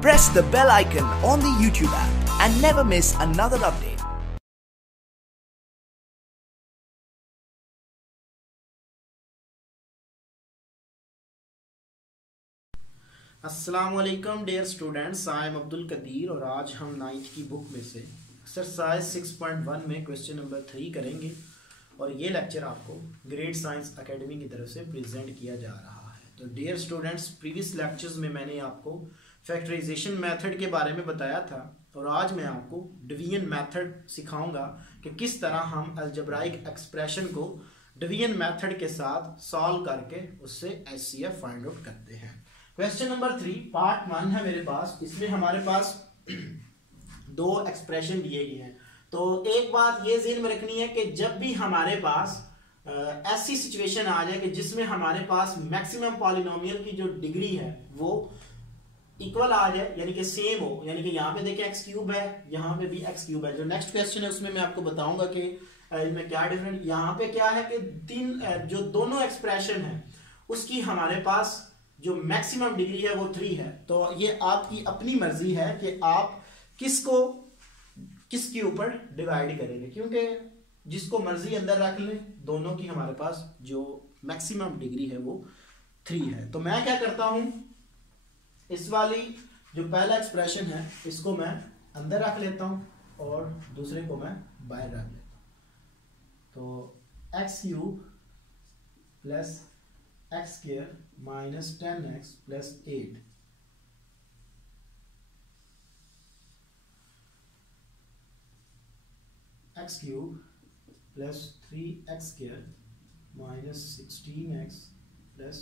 Press the bell icon on the YouTube app and never miss another update. अस्सलाम वालेकुम dear students, I am Abdul Qadir और आज हम 9th की बुक में से एक्सरसाइज 6.1 में क्वेश्चन नंबर 3 करेंगे और ये लेक्चर आपको ग्रेड साइंस एकेडमी की तरफ से प्रेजेंट किया जा रहा है। तो डियर स्टूडेंट्स, प्रीवियस लेक्चर्स में मैंने आपको फैक्टराइजेशन मेथड के बारे में बताया था और आज मैं आपको डिवीजन मेथड सिखाऊंगा कि किस तरह हम अलजेब्राइक एक्सप्रेशन को डिवीजन मेथड के साथ सॉल्व करके उससे एचसीएफ फाइंड आउट करते हैं। क्वेश्चन नंबर 3 पार्ट 1 है मेरे पास। इसमें हमारे पास दो एक्सप्रेशन दिए गए हैं। तो एक बात ये ज़हन में रखनी है कि जब भी हमारे पास ऐसी सिचुएशन आ जाए कि जिसमें हमारे पास मैक्सिमम पॉलिनोमियल की जो डिग्री है वो इक्वल आ जाए, यानी कि सेम हो, यानी कि यहाँ पे देखिए एक्स क्यूब है, यहाँ पे भी एक्स क्यूब है। जो नेक्स्ट क्वेश्चन है उसमें मैं आपको बताऊंगा कि इनमें क्या डिफरेंट। यहाँ पे क्या है कि जो दोनों एक्सप्रेशन है उसकी हमारे पास जो मैक्सिमम डिग्री है वो 3 है। तो ये आपकी अपनी मर्जी है कि आप किसके ऊपर डिवाइड करेंगे, क्योंकि जिसको मर्जी अंदर रख ले, दोनों की हमारे पास जो मैक्सिमम डिग्री है वो 3 है। तो मैं क्या करता हूं, इस वाली जो पहला एक्सप्रेशन है इसको मैं अंदर रख लेता हूं और दूसरे को मैं बाहर रख लेता हूं। तो x cube plus x square minus 10x plus 8 x cube plus 3x square minus 16x plus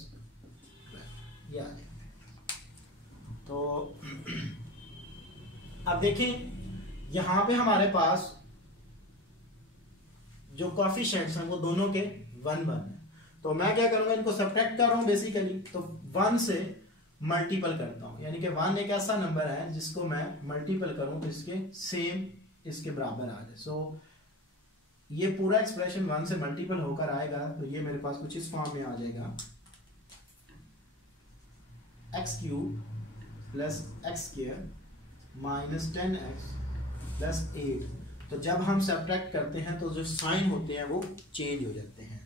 12 ये आ गया। तो अब देखें यहां पे हमारे पास जो कोएफिशिएंट्स हैं वो दोनों के 1 1 है। तो मैं क्या करूंगा, इनको सब्ट्रैक्ट कर रहा हूं बेसिकली। तो 1 से मल्टीपल करता हूं, यानी कि 1 एक ऐसा नंबर है जिसको मैं मल्टीपल करूं तो इसके सेम इसके बराबर आ जाए। सो ये पूरा एक्सप्रेशन 1 से मल्टीपल होकर आएगा तो ये मेरे पास कुछ इस फॉर्म में आ जाएगा, x cube plus x square minus 10x plus 8। तो जब हम सब्ट्रैक्ट करते हैं तो जो साइन होते हैं वो चेंज हो जाते हैं।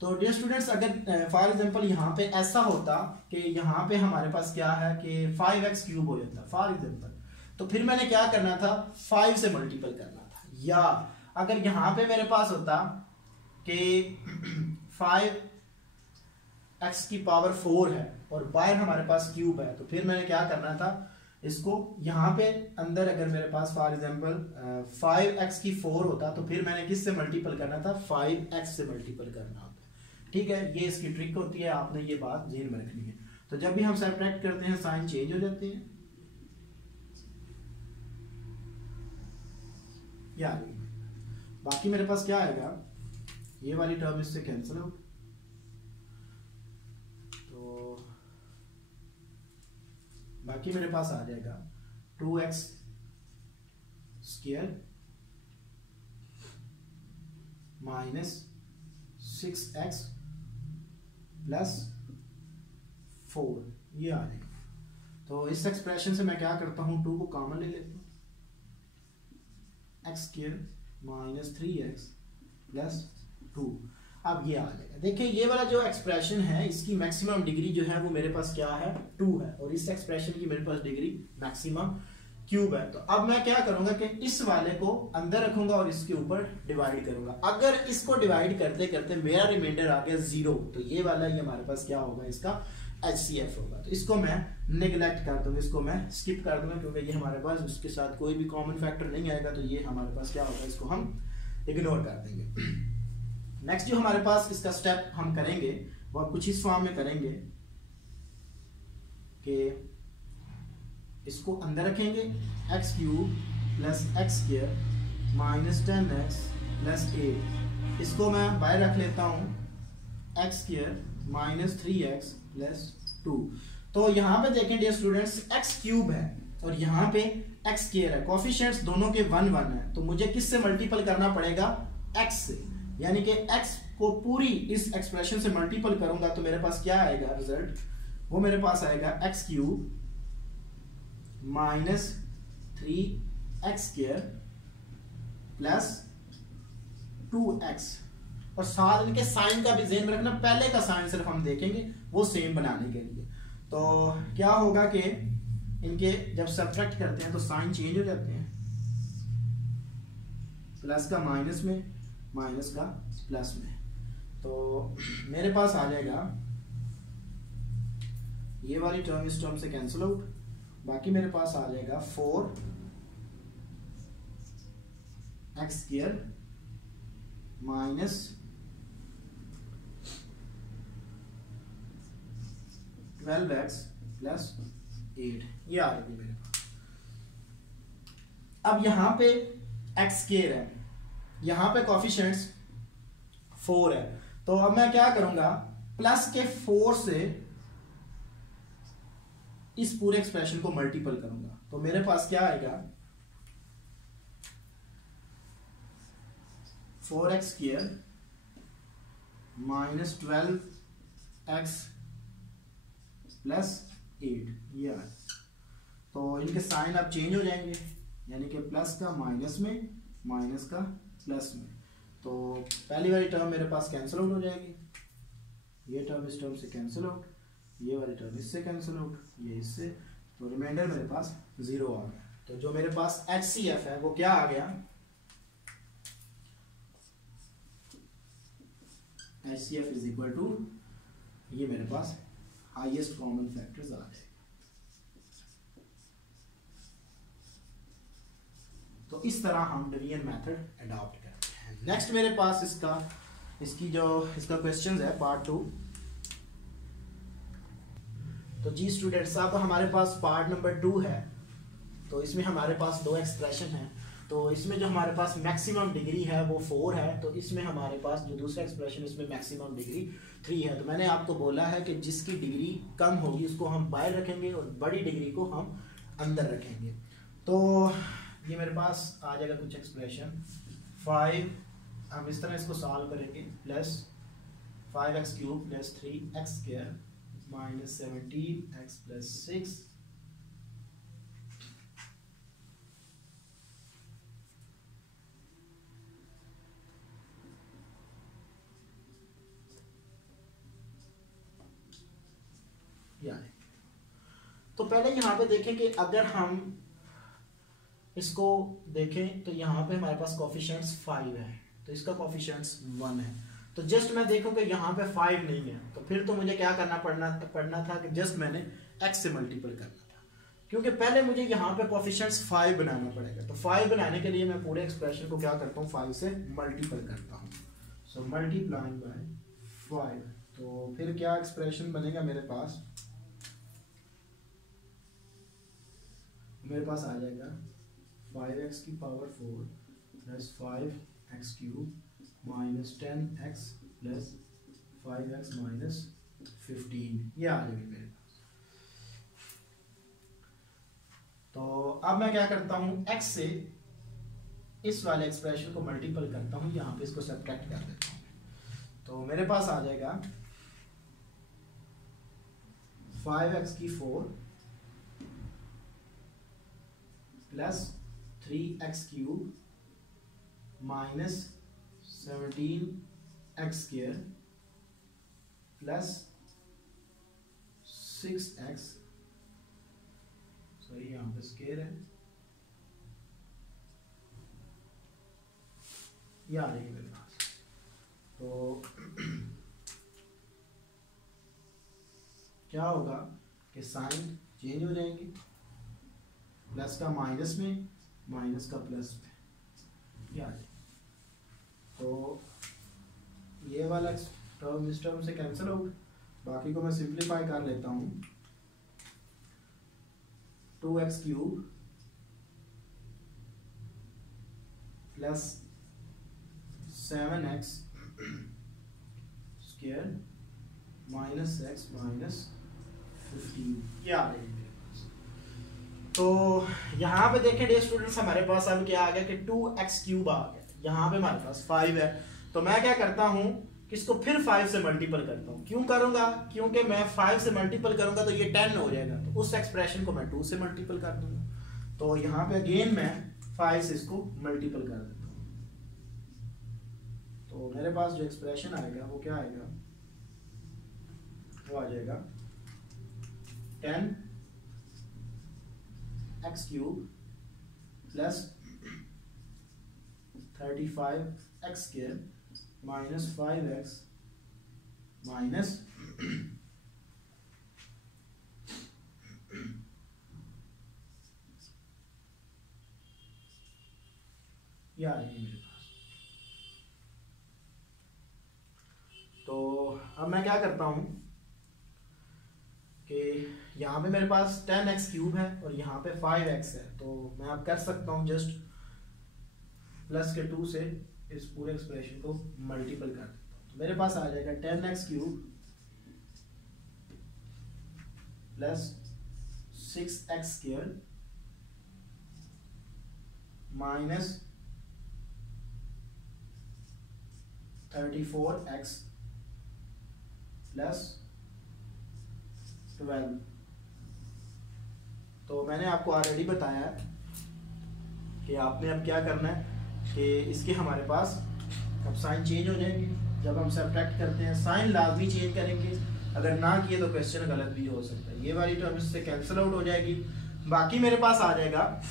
तो डियर स्टूडेंट्स, अगर फॉर एग्जांपल यहाँ पे ऐसा होता कि यहाँ पे हमारे पास क्या है कि 5x क्यूब हो जाता फॉर एग्जांपल, तो फिर मैंने क्या करना था, 5 से मल्टीपल करना था। या अगर यहाँ पे मेरे पास होता कि 5x की पावर 4 है और बाहर हमारे पास क्यूब है, तो फिर मैंने क्या करना था, इसको यहाँ पे अंदर अगर मेरे पास फॉर एग्जांपल 5x की 4 होता तो फिर मैंने किससे मल्टीपल करना था, 5x से मल्टीपल करना होता। ठीक है, ये इसकी ट्रिक होती है, आपने ये बात ध्यान में रखनी है। तो जब भी हम सब्ट्रैक्ट करते हैं साइन चेंज हो जाते हैं। यार बाकी मेरे पास क्या आएगा, ये वाली टर्म इससे कैंसिल हो, तो बाकी मेरे पास आ जाएगा 2x square minus 6x plus 4 ये आ जाएगा। तो इस एक्सप्रेशन से मैं क्या करता हूं, 2 को कॉमन ले लेता हूं, x square minus 3x plus 2। अब ये आ जाएगा। देखिए ये वाला जो एक्सप्रेशन है इसकी मैक्सिमम डिग्री जो है वो मेरे पास क्या है, 2 है, और इस एक्सप्रेशन की मेरे पास डिग्री मैक्सिमम क्यूब है। तो अब मैं क्या करूंगा कि इस वाले को अंदर रखूंगा और इसके ऊपर डिवाइड करूंगा। अगर इसको डिवाइड करते करते मेरा रिमाइंडर आ गया 0, तो ये वाला ही हमारे पास क्या होगा, इसका एचसीएफ होगा। तो इसको मैं नेग्लेक्ट कर दूंगा, इसको मैं स्किप कर दूंगा, क्योंकि ये हमारे पास उसके साथ कोई भी कॉमन फैक्टर नहीं आएगा, तो ये हमारे पास क्या होगा, इसको हम इग्नोर कर देंगे। नेक्स्ट जो हमारे पास इसका स्टेप हम करेंगे वो कुछ इस फॉर्म में करेंगे कि इसको अंदर रखेंगे, x cube plus x square minus 10x plus 8। इसको मैं बाहर रख लेता हूँ, x square minus 3x plus 2। तो यहाँ पे देखें डियर स्टूडेंट्स, एक्स क्यूब है और यहाँ पे एक्स स्क्वायर है, कोएफिशिएंट्स दोनों के 1 1 है। तो मुझे किससे मल्टीपल करना पड़ेगा, x से, यानी कि x को पूरी इस एक्सप्रेशन से मल्टीपल करूंगा तो मेरे पास क्या आएगा रिजल्ट, वो मेरे पास आएगा x cube minus 3x² plus 2x, और साथ इनके साइन का भी ध्यान में रखना, पहले का साइन सिर्फ हम देखेंगे वो सेम बनाने के लिए। तो क्या होगा कि इनके जब सब्ट्रैक्ट करते हैं तो साइन चेंज हो जाते हैं, प्लस का माइनस में, माइनस का प्लस में। तो मेरे पास आ जाएगा ये वाली टर्म इस टर्म से कैंसिल आउट, बाकी मेरे पास आ जाएगा 4x² माइनस 12x प्लस 8, ये आ रही मेरे पास। अब यहां पे x² है, यहां पे कोफिशिएंट्स 4 है, तो अब मैं क्या करूंगा, प्लस के 4 से इस पूरे एक्सप्रेशन को मल्टीपल करूंगा। तो मेरे पास क्या आएगा, 4x² माइनस 12x प्लस 8, ये आ। तो इनके साइन अब चेंज हो जाएंगे, यानी कि प्लस का माइनस में, माइनस का प्लस में। तो पहली वाली टर्म मेरे पास कैंसिल आउट हो जाएगी, ये टर्म इस टर्म से कैंसिल आउट, ये वाली टर्म इससे कैंसिल आउट, ये इससे, तो रिमाइंडर मेरे पास 0 आ गया। तो जो मेरे पास HCF है वो क्या आ गया, HCF इज इक्वल टू, ये मेरे पास हाईएस्ट कॉमन फैक्टर्स आ जाएगा। तो इस तरह हम डिवीजन मेथड अडॉप्ट करते हैं। नेक्स्ट मेरे पास इसका क्वेश्चंस है पार्ट 2। तो जी स्टूडेंट्स, अब हमारे पास पार्ट नंबर 2 है। तो इसमें हमारे पास 2 एक्सप्रेशन है। तो इसमें जो हमारे पास मैक्सिमम डिग्री है वो 4 है, तो इसमें हमारे पास जो दूसरा एक्सप्रेशन इसमें मैक्सिमम डिग्री 3 है। तो मैंने आपको बोला है कि जिसकी डिग्री कम होगी उसको हम बाहर रखेंगे और बड़ी डिग्री को हम अंदर रखेंगे। तो ये मेरे पास आ जाएगा कुछ एक्सप्रेशन 5, हम इस तरह इसको सॉल्व करेंगे, plus 5x³ plus 3x² minus 17x plus 6 यानी। तो पहले यहाँ पे देखें कि अगर हम इसको देखें तो यहाँ पे हमारे पास कोफिशिएंट्स 5 है, तो इसका कोफिशिएंट्स 1 है। तो जस्ट मैं देखूं कि यहाँ पे 5 नहीं है, तो फिर तो मुझे क्या करना पड़ना था कि जस्ट मैंने x से मल्टीपल करना था, क्योंकि पहले मुझे यहाँ पे कोफिशिएंट्स 5 बनाना पड़ेगा। तो 5 बनाने के लिए मैं पूरे एक्सप्रेशन को क्या करता हूँ, 5 से मल्टीपल करता हूँ। सो मल्टीप्लाइंग बाय 5, तो फिर क्या एक्सप्रेशन बनेगा मेरे पास आ जाएगा 5x की power 4 plus 5x³ minus 10x plus 5x minus 15, ये आ जाएगी मेरे पास। तो अब मैं क्या करता हूँ, x से इस वाले एक्सप्रेशन को मल्टीपल करता हूँ, यहाँ पे इसको सब्ट्रैक्ट कर देता हूँ। तो मेरे पास आ जाएगा 5x की 4 plus 3x³ minus 17x² plus 6x, sorry यहाँ पे स्क्वायर है, ये आ रही है मेरे पास। तो क्या होगा कि साइन चेंज हो जाएंगे, प्लस का माइनस में, माइनस का प्लस में, ये आ जाएगा। तो ये वाला टर्म इस टर्म से कैंसिल आउट, बाकी को मैं सिंप्लीफाई कर लेता हूँ। 2x³ plus 7x square minus x minus 15, ये आ रही है। तो यहाँ पे देखें डियर स्टूडेंट्स, हमारे पास अब क्या आ गया कि 2x³ आ गया। यहाँ पे हमारे पास 5 है, तो मैं क्या करता हूँ किसको फिर 5 से मल्टीपल करता हूँ। क्यों करूंगा? क्योंकि मैं 5 से मल्टीपल करूंगा तो ये 10 हो जाएगा, तो उस एक्सप्रेशन को मैं 2 से मल्टीपल कर दूंगा। तो यहाँ पे अगेन मैं 5 से इसको मल्टीपल कर देता हूँ। तो मेरे पास जो एक्सप्रेशन आएगा वो क्या आएगा, वो आ जाएगा 10x³ plus 35x² minus 5x minus ये आ रही है मेरे पास। तो अब मैं क्या करता हूं कि यहाँ पे मेरे पास 10x³ है और यहाँ पे 5x है, तो मैं अब कर सकता हूँ जस्ट प्लस के 2 से इस पूरे एक्सप्रेशन को मल्टीपल कर देता हूँ। तो मेरे पास आ जाएगा 10x³ plus 6x² minus 34x plus 12। तो मैंने आपको ऑलरेडी बताया कि आपने अब क्या करना है कि इसके हमारे पास अब साइन चेंज हो जाएंगे। जब हम सब्ट्रैक्ट करते हैं साइन लाजमी चेंज करेंगे, अगर ना किए तो क्वेश्चन गलत भी हो सकता है। ये वाली टर्म इससे कैंसिल आउट हो जाएगी। बाकी मेरे पास आ जाएगा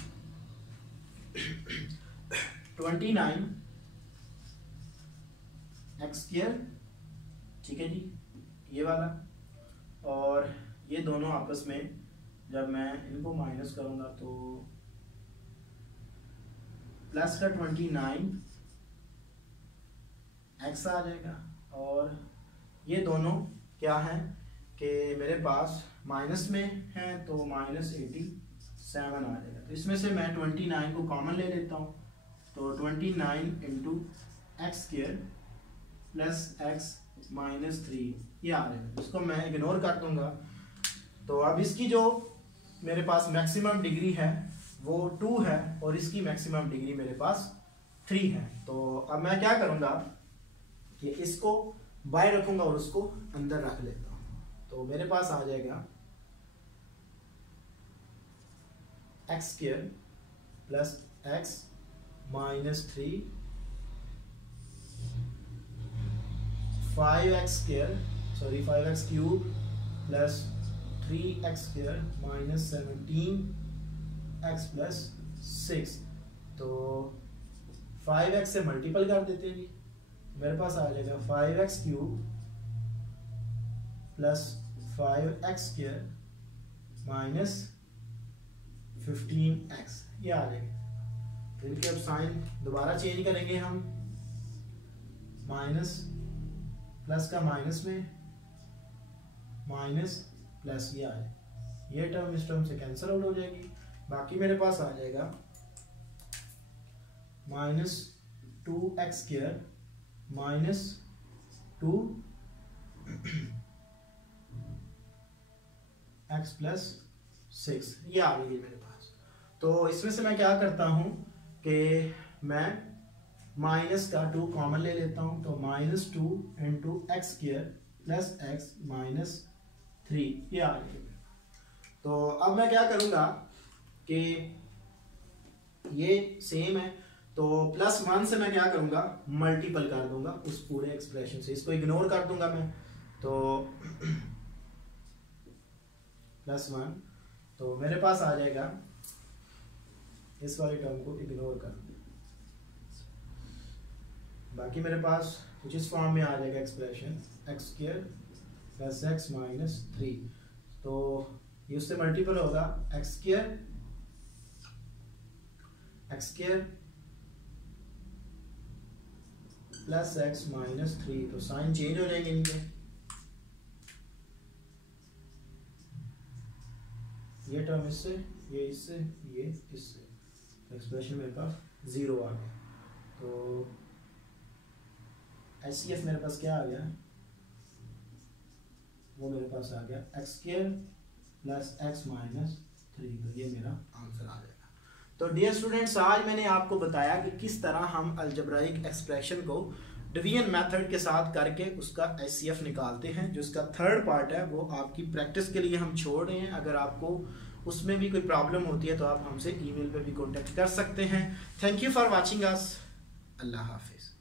29x², ठीक है जी, ये वाला, और ये दोनों आपस में जब मैं इनको माइनस करूंगा तो प्लस का 29x आ जाएगा, और ये दोनों क्या है कि मेरे पास माइनस में है तो माइनस 87 आ जाएगा। तो इसमें से मैं 29 को कॉमन ले लेता हूँ, तो 29 into x² plus x minus 3 ये आ रहा है, इसको मैं इग्नोर कर दूंगा। तो अब इसकी जो मेरे पास मैक्सिमम डिग्री है वो 2 है और इसकी मैक्सिमम डिग्री मेरे पास 3 है। तो अब मैं क्या करूंगा कि इसको बाय रखूंगा और उसको अंदर रख लेता हूं। तो मेरे पास आ जाएगा x² plus x minus 3 5x³ plus 3x² minus 17x plus 6। तो 5x से मल्टीपल कर देते हैं जी, मेरे पास आ जाएगा 5x³ plus 5x² minus 15x ये आ जाएगा। तो इनके अब साइन दोबारा चेंज करेंगे हम, माइनस प्लस का माइनस में माइनस प्लस ये आ जाएगा, ये टर्म इस टर्म से कैंसिल आउट हो जाएगी। बाकी मेरे पास आ जाएगा minus 2x² minus 2x plus 6 ये आ गई मेरे पास। तो इसमें से मैं क्या करता हूं कि मैं माइनस का 2 कॉमन ले लेता हूं, तो minus 2 into x² plus x minus 3 ये आ गई। तो अब मैं क्या करूंगा कि ये सेम है तो प्लस 1 से मैं क्या करूंगा मल्टीपल कर दूंगा उस पूरे एक्सप्रेशन से, इसको इग्नोर कर दूंगा मैं। तो प्लस 1 तो मेरे पास आ जाएगा, इस वाली टर्म को इग्नोर कर दूंगा, बाकी मेरे पास कुछ इस फॉर्म में आ जाएगा expression x² plus x minus 3। तो ये उससे मल्टीपल होगा x² प्लस x माइनस 3। तो साइन चेंज हो जाएंगे इनके, ये टर्म इससे, ये इससे, ये इससे, एक्सप्रेशन मेरे पास 0 आ गया। तो HCF मेरे पास क्या आ गया, वो मेरे पास आ गया x² प्लस x माइनस 3। तो ये मेरा आंसर आ जाएगा। तो डियर स्टूडेंट्स, आज मैंने आपको बताया कि किस तरह हम अलजेब्राइक एक्सप्रेशन को डिवीजन मेथड के साथ करके उसका HCF निकालते हैं। जो इसका थर्ड पार्ट है वो आपकी प्रैक्टिस के लिए हम छोड़ रहे हैं। अगर आपको उसमें भी कोई प्रॉब्लम होती है तो आप हमसे ईमेल पे भी कांटेक्ट कर सकते हैं। Thank you for watching us. अल्लाह हाफिज़।